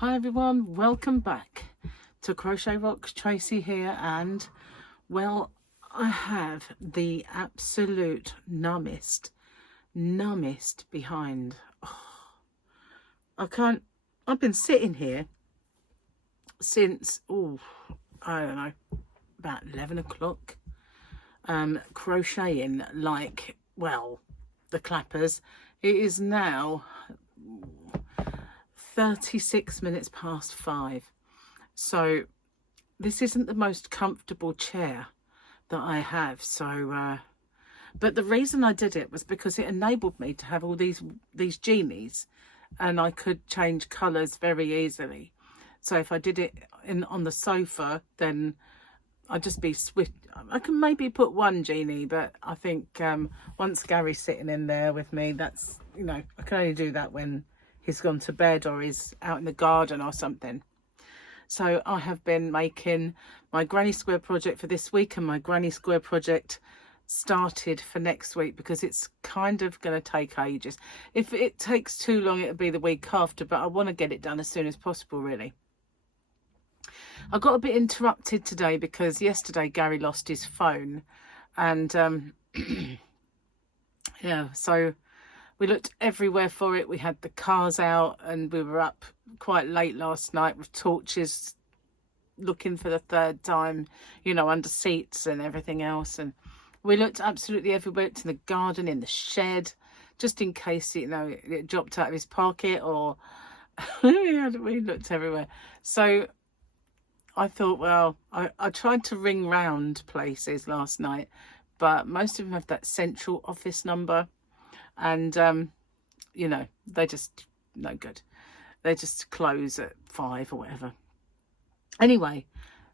Hi everyone, welcome back to CROCHETROCKS. Tracy here, and well, I have the absolute numbest behind. I've been sitting here since, I don't know, about 11 o'clock, crocheting like, well, the clappers. It is now 36 minutes past 5. So this isn't the most comfortable chair that I have. So, but the reason I did it was because it enabled me to have all these genies, and I could change colours very easily. So if I did it on the sofa, then I'd just be swift. I can maybe put one genie, but I think once Gary's sitting in there with me, that's, you know, I can only do that when he's gone to bed or he's out in the garden or something. So I have been making my granny square project for this week, and my granny square project started for next week because it's kind of going to take ages. If it takes too long, it'll be the week after, but I want to get it done as soon as possible, really. I got a bit interrupted today because yesterday Gary lost his phone, and yeah, so we looked everywhere for it. We had the cars out, and we were up quite late last night with torches looking for the third time, you know, under seats and everything else. And we looked absolutely everywhere. It's in the garden, in the shed, just in case, you know, it dropped out of his pocket, or we looked everywhere. So I thought, well, I tried to ring round places last night, but most of them have that central office number. And, you know, they're just no good. They just close at 5 or whatever. Anyway,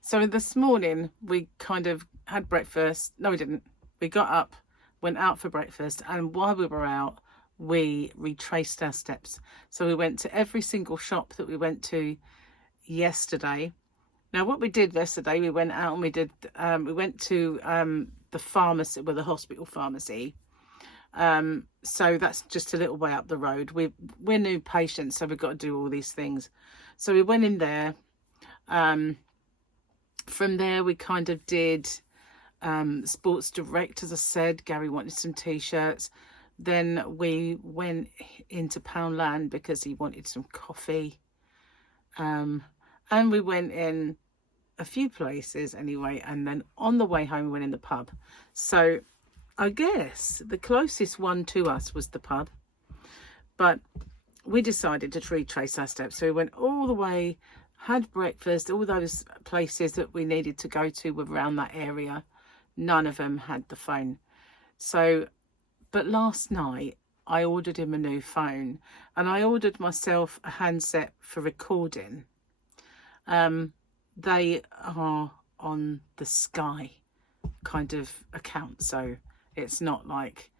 so this morning we kind of had breakfast. No, we didn't. We got up, went out for breakfast. And while we were out, we retraced our steps. So we went to every single shop that we went to yesterday. Now, what we did yesterday, we went out and we went to the pharmacy, well, the hospital pharmacy. So that's just a little way up the road. We're new patients, so we've got to do all these things. So we went in there. From there we kind of did Sports Direct, as I said. Gary wanted some t-shirts. Then we went into Poundland because he wanted some coffee. And we went in a few places anyway, and then on the way home we went in the pub. So I guess the closest one to us was the pub, but we decided to retrace our steps. So we went all the way, had breakfast. All those places that we needed to go to were around that area. None of them had the phone. So, but last night I ordered him a new phone, and I ordered myself a handset for recording. They are on the Sky kind of account, so it's not like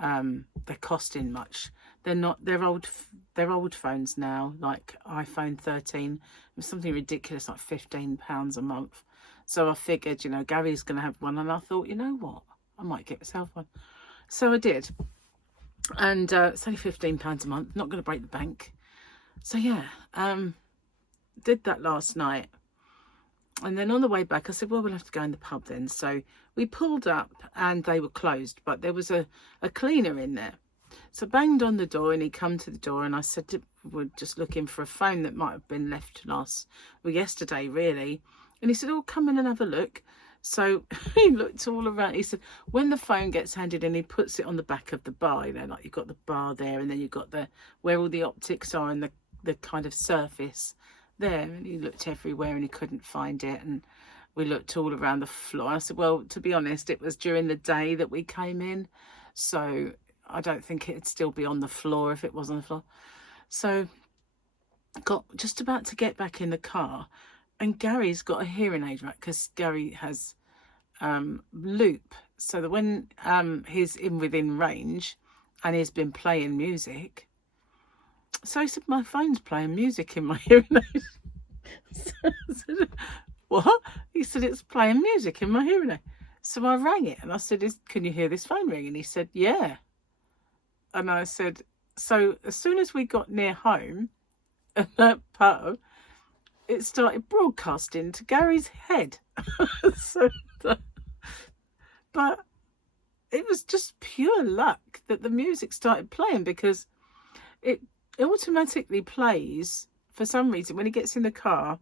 they're costing much. They're old phones now, like iPhone 13. It was something ridiculous, like £15 a month. So I figured, you know, Gary's going to have one, and I thought, you know what, I might get myself one. So I did, and it's only £15 a month, not going to break the bank. So yeah, did that last night. And then on the way back, I said, well, we'll have to go in the pub then. So we pulled up, and they were closed, but there was a cleaner in there. So I banged on the door, and he come to the door, and I said, we're just looking for a phone that might have been left yesterday, really. And he said, oh, come in and have a look. So he looked all around. He said, when the phone gets handed in, he puts it on the back of the bar. You know, like you've got the bar there, and then you've got where all the optics are, and the kind of surface there. And he looked everywhere, and he couldn't find it. And we looked all around the floor. I said, well, to be honest, it was during the day that we came in, so I don't think it'd still be on the floor if it was on the floor. So got just about to get back in the car, and Gary's got a hearing aid, right? Because Gary has loop, so that when he's within range and he's been playing music. So he said, my phone's playing music in my hearing aid. So I said, what? He said, it's playing music in my hearing aid. So I rang it, and I said, can you hear this phone ring? And he said, yeah. And I said, so as soon as we got near home, and that part, it started broadcasting to Gary's head. So, but it was just pure luck that the music started playing, because it automatically plays for some reason when he gets in the car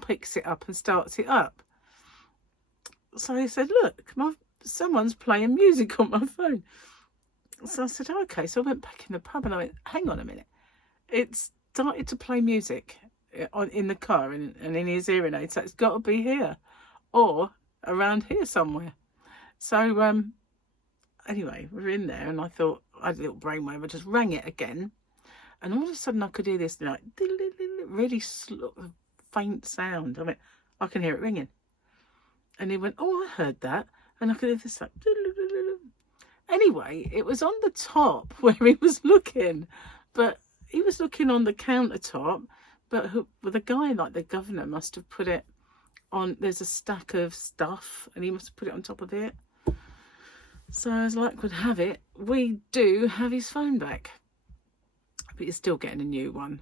picks it up and starts it up. So he said, look, someone's playing music on my phone. So I said, okay. So I went back in the pub and I went, hang on a minute. It started to play music in the car and in his hearing aid. So it's got to be here or around here somewhere. So anyway, we're in there and I thought, I had a little brainwave. I just rang it again. And all of a sudden I could hear this like really faint sound. I went, I can hear it ringing. And he went, oh, I heard that. And I could hear this like... Anyway, it was on the top where he was looking. But he was looking on the countertop. But the guy, like the governor, must have put it on... There's a stack of stuff. And he must have put it on top of it. So as luck would have it, we do have his phone back. But you're still getting a new one.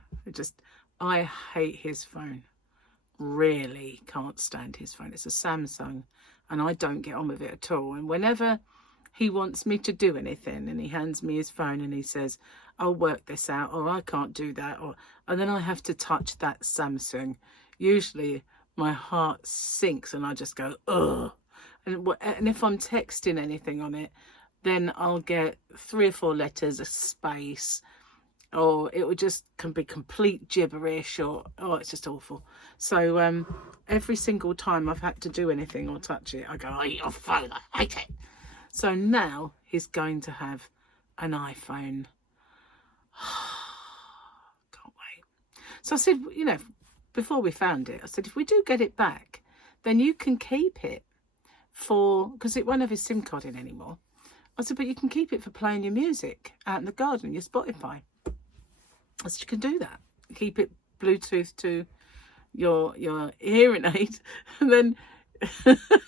I hate his phone. Really can't stand his phone. It's a Samsung and I don't get on with it at all. And whenever he wants me to do anything and he hands me his phone and he says, I'll work this out, or I can't do that, and then I have to touch that Samsung, usually my heart sinks and I just go, ugh. And if I'm texting anything on it, then I'll get 3 or 4 letters, a space, or it would just can be complete gibberish, or it's just awful. So every single time I've had to do anything or touch it, I go, I hate your phone, I hate it. So now he's going to have an iPhone. Can't wait. So I said, before we found it, I said, if we do get it back, then you can keep it because it won't have his SIM card in anymore. I said, but you can keep it for playing your music out in the garden, your Spotify. I said, you can do that. Keep it Bluetooth to your hearing aid, and then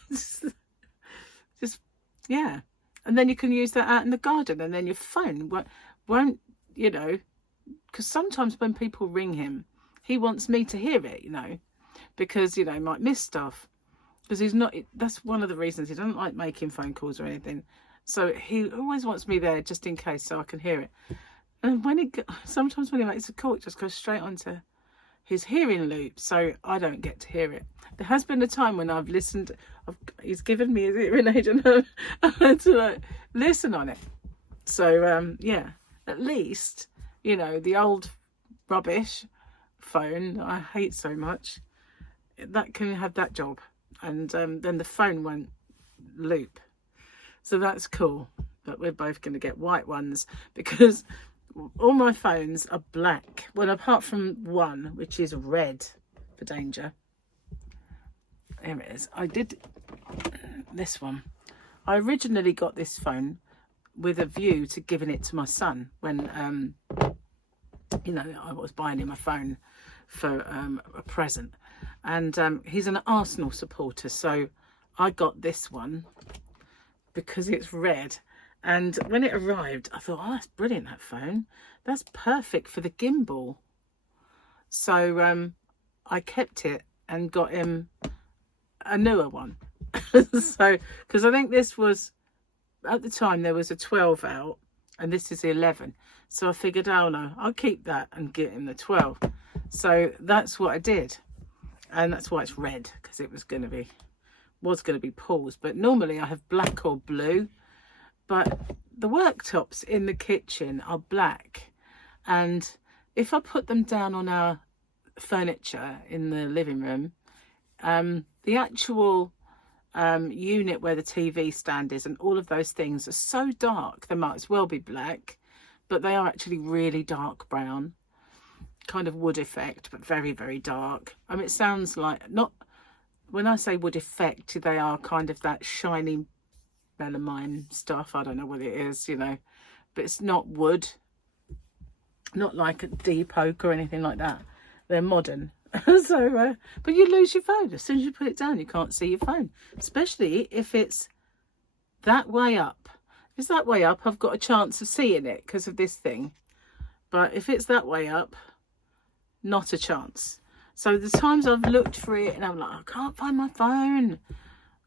just yeah, and then you can use that out in the garden, and then your phone won't because sometimes when people ring him, he wants me to hear it, because he might miss stuff, because he's not. That's one of the reasons he doesn't like making phone calls or anything. So he always wants me there just in case, so I can hear it. And sometimes when he makes a call, it just goes straight onto his hearing loop, so I don't get to hear it. There has been a time when I've listened, he's given me his hearing aid and I've had to listen on it. So yeah, at least, the old rubbish phone that I hate so much, that can have that job, and then the phone won't loop. So that's cool. But we're both going to get white ones, because all my phones are black. Well, apart from one, which is red for danger. Here it is. I did this one. I originally got this phone with a view to giving it to my son when, I was buying him a phone for a present. And he's an Arsenal supporter, so I got this one because it's red. And when it arrived, I thought, oh, that's brilliant, that phone. That's perfect for the gimbal. So I kept it and got him a newer one. So, because I think this was, at the time, there was a 12 out, and this is 11. So I figured, oh no, I'll keep that and get him the 12. So that's what I did. And that's why it's red, because it was going to be Paul's. But normally I have black or blue. But the worktops in the kitchen are black, and if I put them down on our furniture in the living room, the actual unit where the TV stand is and all of those things are so dark, they might as well be black, but they are actually really dark brown, kind of wood effect, but very, very dark. It sounds like, not when I say wood effect, they are kind of that shiny melamine stuff. I don't know what it is, but it's not wood, not like a deep oak or anything like that. They're modern. So but you lose your phone as soon as you put it down. You can't see your phone, especially if it's that way up. If it's that way up, I've got a chance of seeing it because of this thing, but if it's that way up, not a chance. So the times I've looked for it and I'm like, I can't find my phone.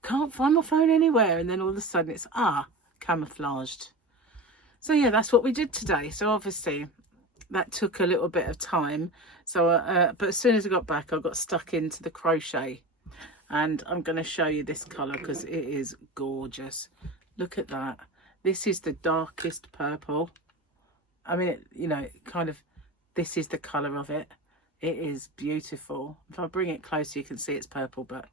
Can't find my phone anywhere. And then all of a sudden it's, camouflaged. So yeah, that's what we did today. So obviously that took a little bit of time. So, but as soon as I got back, I got stuck into the crochet. And I'm going to show you this colour because it is gorgeous. Look at that. This is the darkest purple. I mean, you know, kind of, this is the colour of it. It is beautiful. If I bring it closer, you can see it's purple, but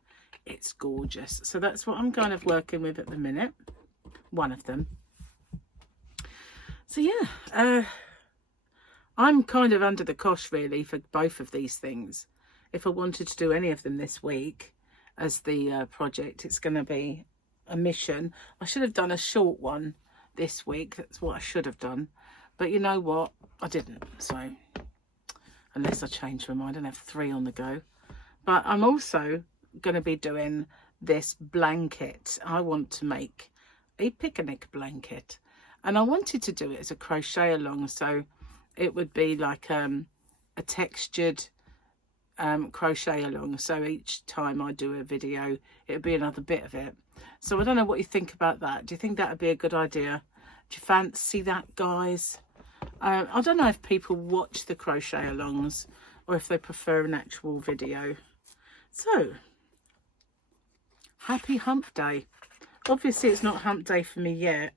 it's gorgeous. So that's what I'm kind of working with at the minute. One of them. So yeah, I'm kind of under the cosh really for both of these things. If I wanted to do any of them this week as the project, it's going to be a mission. I should have done a short one this week. That's what I should have done. But you know what? I didn't. So unless I change my mind, I don't have 3 on the go. But I'm also going to be doing this blanket. I want to make a picnic blanket. And I wanted to do it as a crochet along. So it would be like a textured crochet along. So each time I do a video, it would be another bit of it. So I don't know what you think about that. Do you think that would be a good idea? Do you fancy that, guys? I don't know if people watch the crochet alongs or if they prefer an actual video. So, happy hump day. Obviously, it's not hump day for me yet.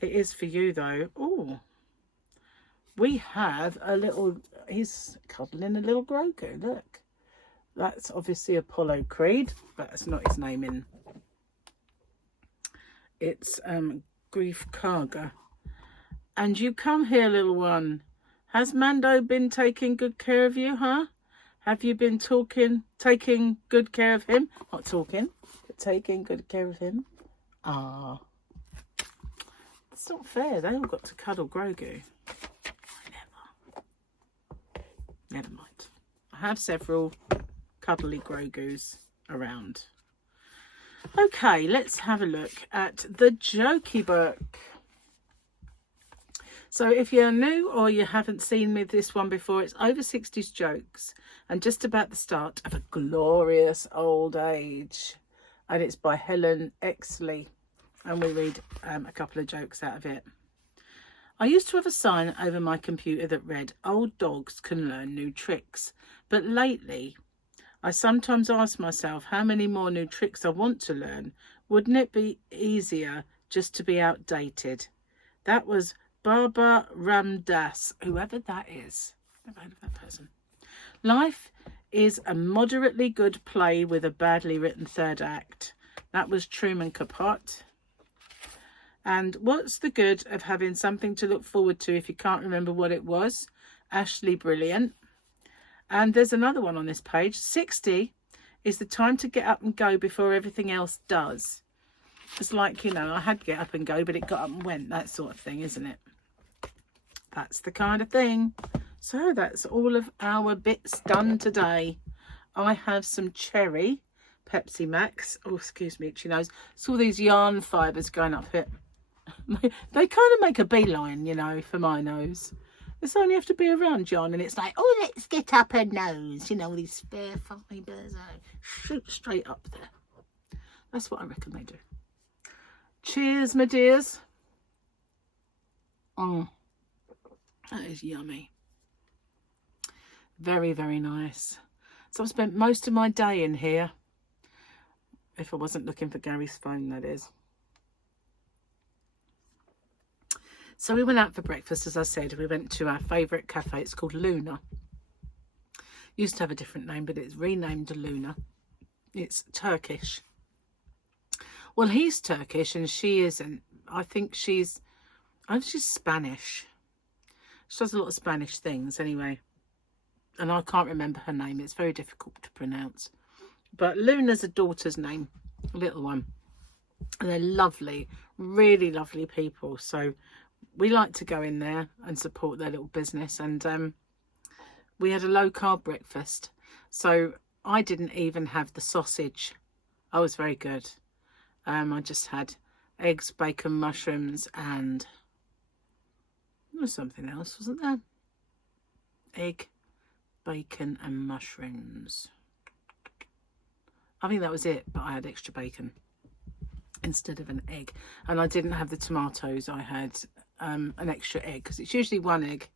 It is for you, though. Oh, we have a little, he's cuddling a little Grogu. Look, that's obviously Apollo Creed, but that's not his name in. It's Grief Karga. And you come here, little one. Has Mando been taking good care of you, huh? Have you been taking good care of him? Not talking, but taking good care of him. Ah, it's not fair. They all got to cuddle Grogu. Never mind. I have several cuddly Grogus around. Okay, let's have a look at the jokey book. So if you're new or you haven't seen me this one before, it's over 60s jokes and just about the start of a glorious old age. And it's by Helen Exley. And we read a couple of jokes out of it. I used to have a sign over my computer that read, "Old dogs can learn new tricks." But lately, I sometimes ask myself how many more new tricks I want to learn. Wouldn't it be easier just to be outdated? That was Baba Ramdas, whoever that is. Never heard of that person. Life is a moderately good play with a badly written third act. That was Truman Capote. And what's the good of having something to look forward to if you can't remember what it was? Ashley Brilliant. And there's another one on this page. 60 is the time to get up and go before everything else does. It's like, you know, I had to get up and go, but it got up and went. That sort of thing, isn't it? That's the kind of thing. So that's all of our bits done today. I have some cherry Pepsi Max. Oh, excuse me, itchy nose. Saw these yarn fibres going up it. They kind of make a beeline, you know, for my nose. It's only have to be around yarn and it's like, oh, let's get up her nose. You know, these spare fibres shoot straight up there. That's what I reckon they do. Cheers, my dears. That is yummy. Very, very nice. So I've spent most of my day in here. If I wasn't looking for Gary's phone, that is. So we went out for breakfast, as I said. We went to our favourite cafe. It's called Luna. Used to have a different name, but it's renamed Luna. It's Turkish. Well, he's Turkish and she isn't. I think she's Spanish. She does a lot of Spanish things anyway. And I can't remember her name. It's very difficult to pronounce. But Luna's a daughter's name, a little one. And they're lovely, really lovely people. So we like to go in there and support their little business. And we had a low-carb breakfast. So I didn't even have the sausage. I was very good. I just had eggs, bacon, mushrooms, and there was something else, wasn't there? Egg, bacon and mushrooms. I think that was it, but I had extra bacon instead of an egg. And I didn't have the tomatoes. I had an extra egg, because it's usually one egg,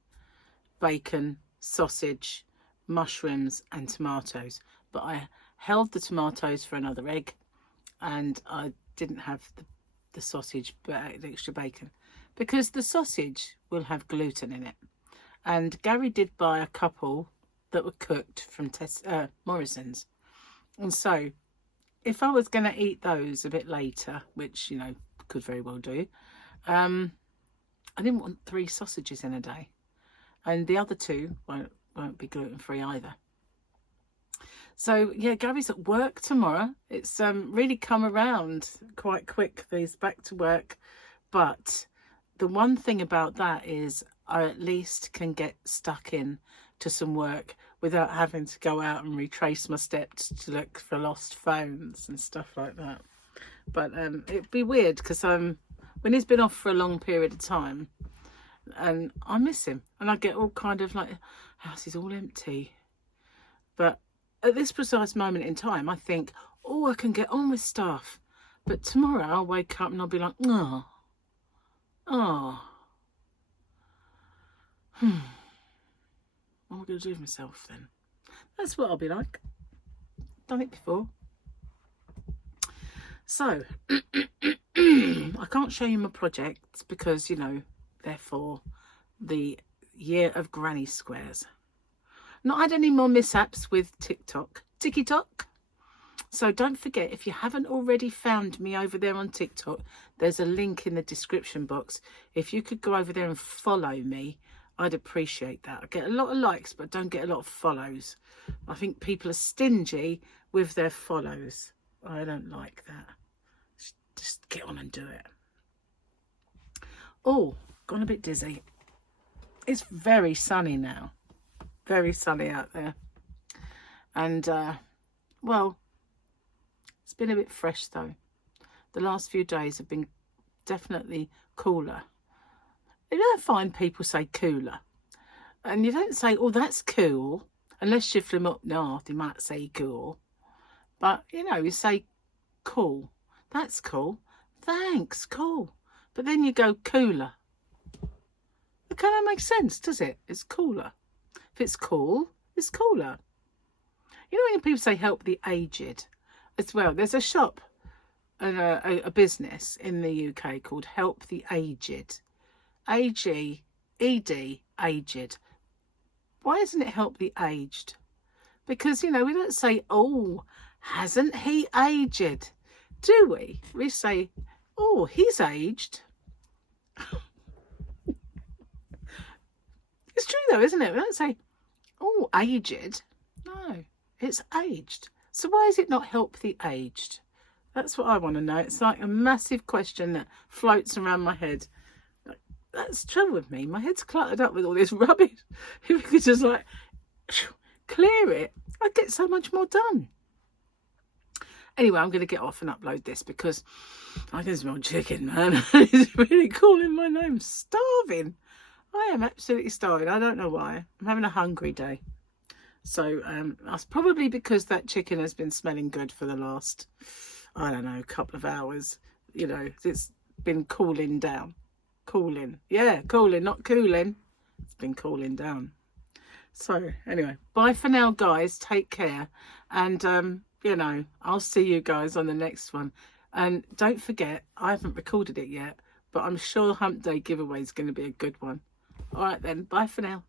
bacon, sausage, mushrooms and tomatoes. But I held the tomatoes for another egg, and I didn't have the sausage, but I had extra bacon, because the sausage will have gluten in it. And Gary did buy a couple that were cooked from Morrison's. And so if I was going to eat those a bit later, which, you know, could very well do, I didn't want 3 sausages in a day. And the other 2 won't be gluten-free either. So, yeah, Gary's at work tomorrow. It's really come around quite quick, these back to work. But the one thing about that is I at least can get stuck in to some work without having to go out and retrace my steps to look for lost phones and stuff like that. But it'd be weird, because when he's been off for a long period of time, and I miss him, and I get all kind of like, house is all empty. But at this precise moment in time, I think, oh, I can get on with stuff. But tomorrow I'll wake up and I'll be like, oh, what am I going to do with myself then? That's what I'll be like. Done it before. So, I can't show you my projects because, you know, they're for the year of granny squares. Not had any more mishaps with TikTok. So don't forget, if you haven't already found me over there on TikTok, there's a link in the description box. If you could go over there and follow me, I'd appreciate that. I get a lot of likes, but don't get a lot of follows. I think people are stingy with their follows. I don't like that. Just get on and do it. Oh, gone a bit dizzy. It's very sunny now. Very sunny out there. And, well, it's been a bit fresh though. The last few days have been definitely cooler. You don't find people say cooler. And you don't say, oh, that's cool. Unless you're from up north, you might say cool. But, you know, you say cool. That's cool. Thanks, cool. But then you go cooler. It kind of makes sense, does it? It's cooler. If it's cool, it's cooler. You know when people say help the aged as well? There's a shop and a business in the UK called Help the Aged. A-G-E-D, aged. Why isn't it help the aged? Because, you know, we don't say, oh, hasn't he aged? Do we? We say, oh, he's aged. It's true though, isn't it? We don't say, oh, aged. No, it's aged. So why is it not help the aged? That's what I want to know. It's like a massive question that floats around my head. That's the trouble with me. My head's cluttered up with all this rubbish. If you could just like clear it, I'd get so much more done. Anyway, I'm going to get off and upload this because I can smell chicken, man. It's really calling my name. Starving. I am absolutely starving. I don't know why. I'm having a hungry day. So that's probably because that chicken has been smelling good for the last, I don't know, couple of hours. You know, it's been cooling down. Cooling. Yeah, cooling, not cooling. It's been cooling down. So anyway, bye for now, guys. Take care. And, you know, I'll see you guys on the next one. And don't forget, I haven't recorded it yet, but I'm sure Hump Day giveaway is going to be a good one. All right then, bye for now.